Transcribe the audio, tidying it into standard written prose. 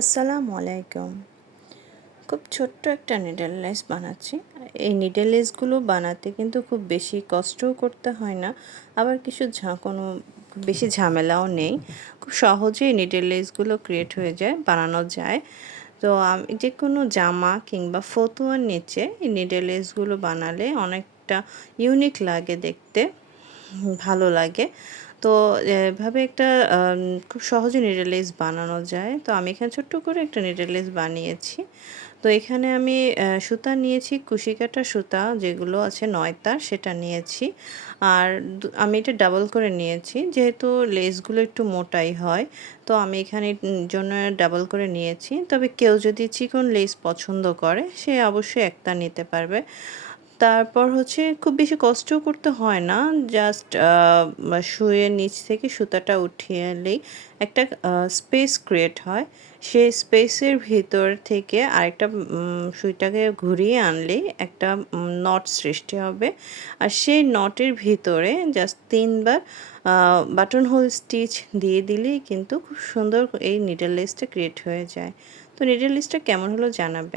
আসসালামু আলাইকুম। খুব ছোট্ট একটা নিডল লেস বানাচ্ছি। এই নিডল লেসগুলো বানাতে কিন্তু খুব বেশি কষ্টও করতে হয় না, আবার কিছু কোনো বেশি ঝামেলাও নেই। খুব সহজেই নিডল লেসগুলো ক্রিয়েট হয়ে যায়, বানানো যায়। তো আমি যেকোনো জামা কিংবা ফতুয়ার নিচে এই নিডল লেসগুলো বানালে অনেকটা ইউনিক লাগে দেখতে, ভালো লাগে। তো এভাবে একটা খুব সহজে নিডল লেস বানানো যায়। তো আমি এখানে ছোট্ট করে একটা নিডল লেস বানিয়েছি। তো এখানে আমি সুতা নিয়েছি, কুশি কাটা সুতা যেগুলো আছে ৯ তার, সেটা নিয়েছি। আর আমি এটা ডাবল করে নিয়েছি, যেহেতু লেসগুলো একটু মোটাই হয়। তো আমি এখানে জন্য ডাবল করে নিয়েছি। তবে কেউ যদি চিকন লেস পছন্দ করে, সে অবশ্যই একটা নিতে পারবে। তারপর হচ্ছে খুব বেশি কষ্টও করতে হয় না। জাস্ট সুইয়ের নিচ থেকে সুতাটা উঠিয়ে এলেই একটা স্পেস ক্রিয়েট হয়। সেই স্পেসের ভিতর থেকে আরেকটা সুইটাকে ঘুরিয়ে আনলেই একটা নট সৃষ্টি হবে। আর সেই নটের ভিতরে জাস্ট ৩ বার বাটন হোল স্টিচ দিয়ে দিলেই কিন্তু খুব সুন্দর এই নিডল লেসটা ক্রিয়েট হয়ে যায়। তো নিডল লেসটা কেমন হলো জানাবেন।